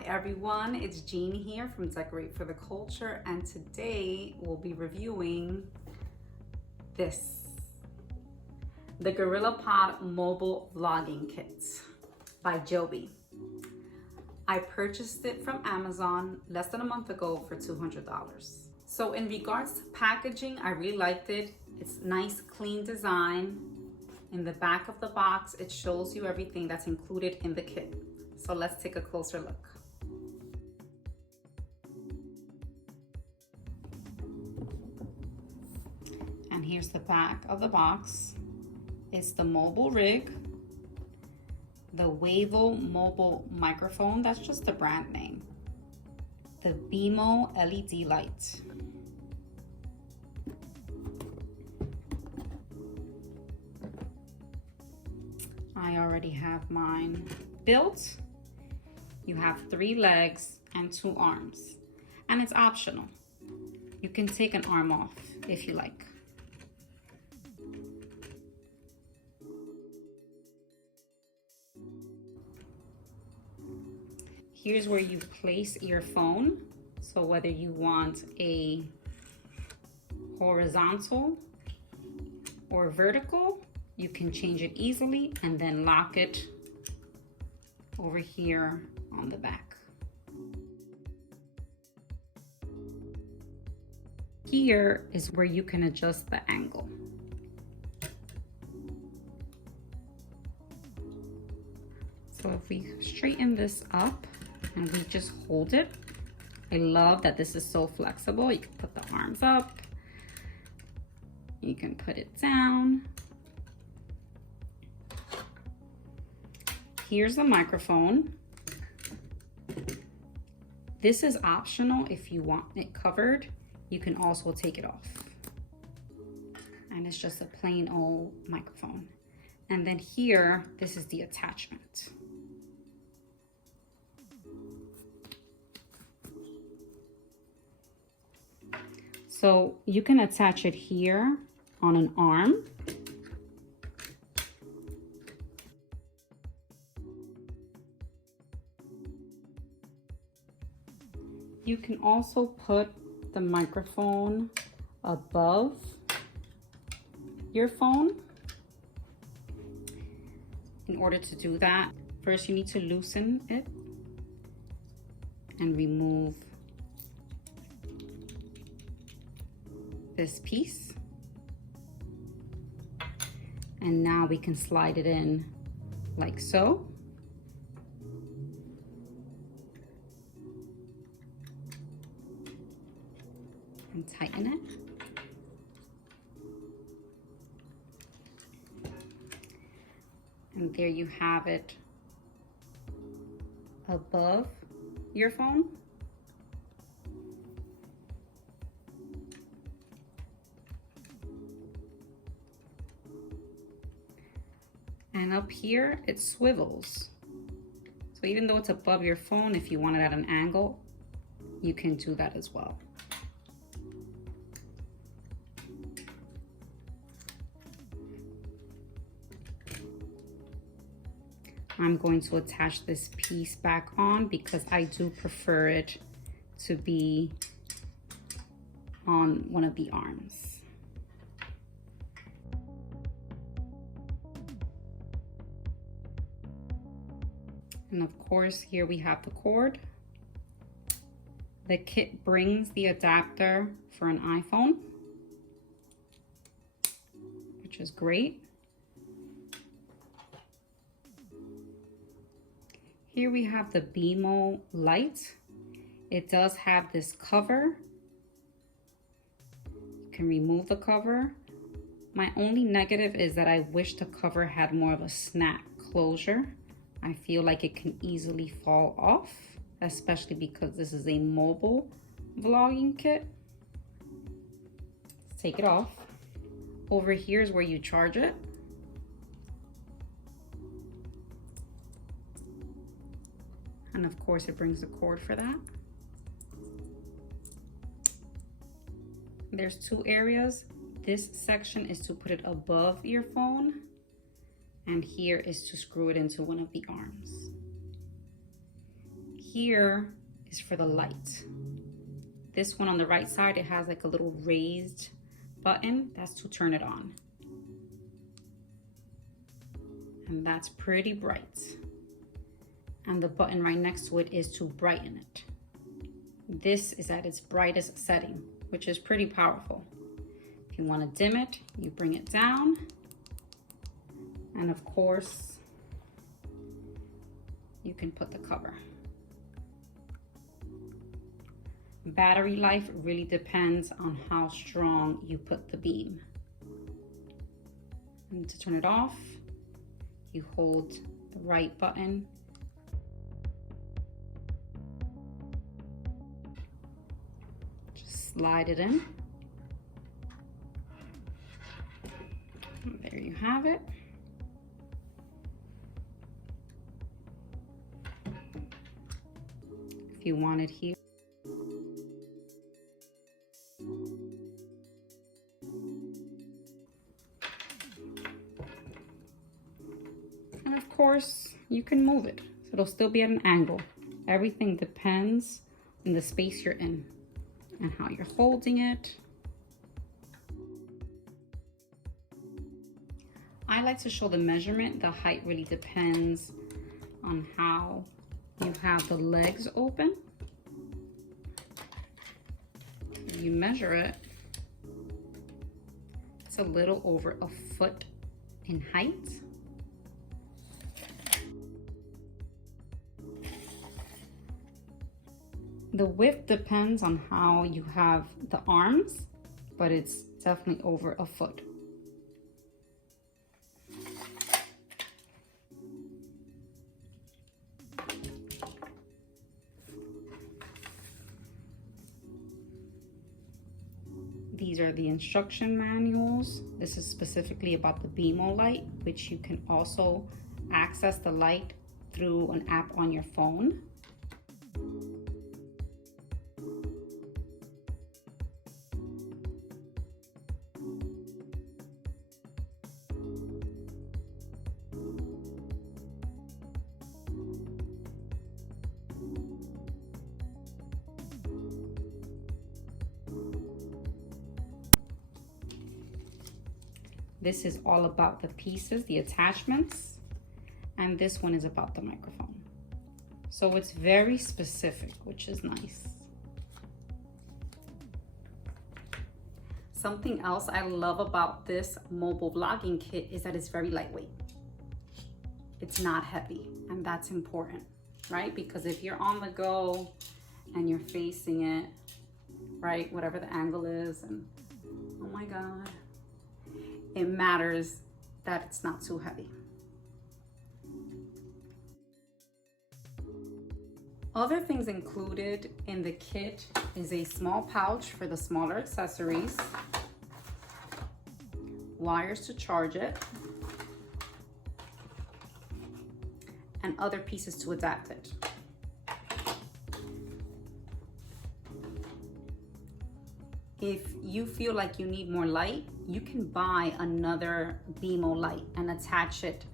Hi everyone, it's Jean here from Decorate for the Culture, and today we'll be reviewing the GorillaPod Mobile Vlogging Kit by Joby. I purchased it from Amazon less than a month ago for $200. So in regards to packaging, I really liked it. It's nice, clean design. In the back of the box, it shows you everything that's included in the kit. So let's take a closer look. And here's the back of the box. It's the mobile rig, the Wavo mobile microphone, that's just the brand name, the Beamo LED light, I already have mine built. You have 3 legs and 2 arms, and it's optional. You can take an arm off if you like. Here's where you place your phone. So whether you want a horizontal or vertical, you can change it easily and then lock it over here on the back. Here is where you can adjust the angle. So if we straighten this up and we just hold it, I love that this is so flexible. You can put the arms up, you can put it down. Here's the microphone. This is optional. If you want it covered, you can also take it off. And it's just a plain old microphone. And then here, this is the attachment. So you can attach it here on an arm. You can also put the microphone above your phone. In order to do that, first you need to loosen it and remove this piece. And now we can slide it in like so. And tighten it. And there you have it above your phone. And up here, it swivels. So even though it's above your phone, if you want it at an angle, you can do that as well. I'm going to attach this piece back on because I do prefer it to be on one of the arms. And of course, here we have the cord. The kit brings the adapter for an iPhone, which is great. Here we have the Beamo Light. It does have this cover. You can remove the cover. My only negative is that I wish the cover had more of a snap closure. I feel like it can easily fall off, especially because this is a mobile vlogging kit. Let's take it off. Over here is where you charge it. And of course, it brings the cord for that. There's 2 areas. This section is to put it above your phone, and here is to screw it into one of the arms. here is for the light. This one on the right side, it has like a little raised button. That's to turn it on. And that's pretty bright. And the button right next to it is to brighten it. This is at its brightest setting, which is pretty powerful. If you want to dim it, you bring it down. And of course, you can put the cover. Battery life really depends on how strong you put the beam. And to turn it off, you hold the right button. Just slide it in. And there you have it. If you want it here. And of course, you can move it, so it'll still be at an angle. Everything depends on the space you're in and how you're holding it. I like to show the measurement. The height really depends on how you have the legs open. You measure it. It's a little over a foot in height. The width depends on how you have the arms, but it's definitely over a foot. These are the instruction manuals. This is specifically about the Beamo light, which you can also access the light through an app on your phone. This is all about the pieces, the attachments, and this one is about the microphone. So it's very specific, which is nice. Something else I love about this mobile vlogging kit is that it's very lightweight. It's not heavy, and that's important, right? Because if you're on the go and you're facing it, right, whatever the angle is, and oh my God, it matters that it's not too heavy. Other things included in the kit is a small pouch for the smaller accessories, wires to charge it, and other pieces to adapt it. If you feel like you need more light, you can buy another Beamo light and attach it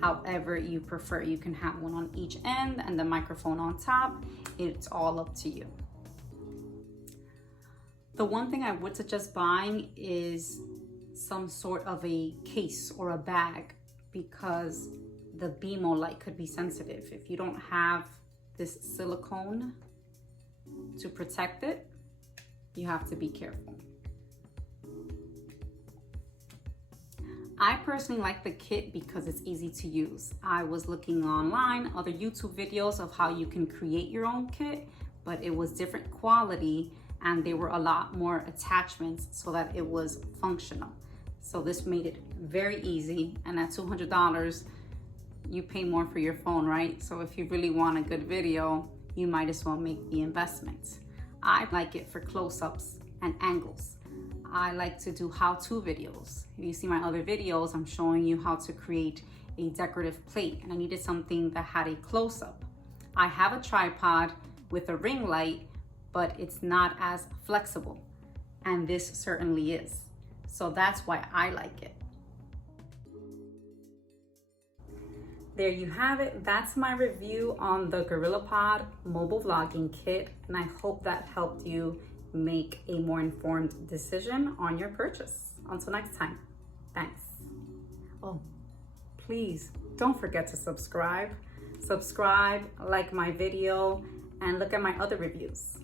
however you prefer. You can have one on each end and the microphone on top. It's all up to you. The one thing I would suggest buying is some sort of a case or a bag, because the Beamo light could be sensitive. If you don't have this silicone to protect it, you have to be careful. I personally like the kit because it's easy to use. I was looking online, other YouTube videos of how you can create your own kit, but it was different quality and there were a lot more attachments so that it was functional. So this made it very easy, and at $200, you pay more for your phone, right? So if you really want a good video, you might as well make the investment. I like it for close-ups and angles. I like to do how-to videos. If you see my other videos, I'm showing you how to create a decorative plate, and I needed something that had a close-up. I have a tripod with a ring light, but it's not as flexible, and this certainly is. So that's why I like it. there you have it. That's my review on the GorillaPod mobile vlogging kit, and I hope that helped you make a more informed decision on your purchase. Until next time, thanks. Oh, please don't forget to subscribe, like my video, and look at my other reviews.